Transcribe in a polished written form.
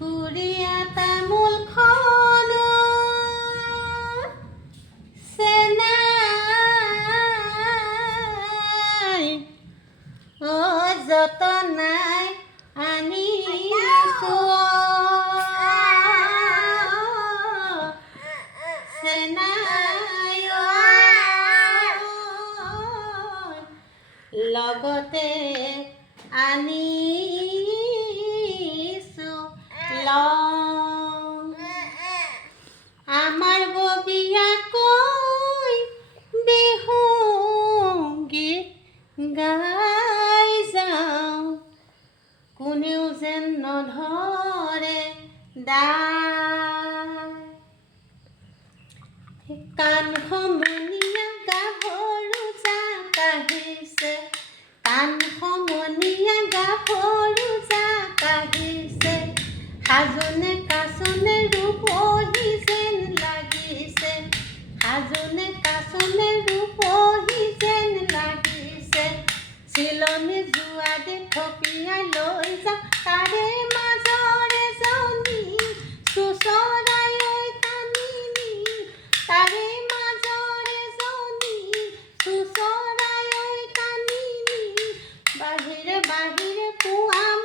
খুৰীয়া তামোলখন চেনাই যতনাই আনিছো চেনাই লগতে আনিছো লং আমাৰ ববিয়াকৈ বিহু গীত গাই যাওঁ কোনেও যেন নধৰে দাই কাণ সমনীয়া গাভৰু জাক আহিছে কাণ সমনীয়া গাভৰু জাক আহিছে সাজোনে কাচোনে ৰূপহী যেন লাগিছে সাজোনে কাচোনে ৰূপহী যেন লাগিছে চিলনী যোৱাদে থপিয়াই লৈ যাওঁ তাৰে মাজৰে জনী চুচৰাই টানি নি তাৰে মাজৰে জনী চুচৰাই টানি নি বাহিৰে বাহিৰে পুৱাম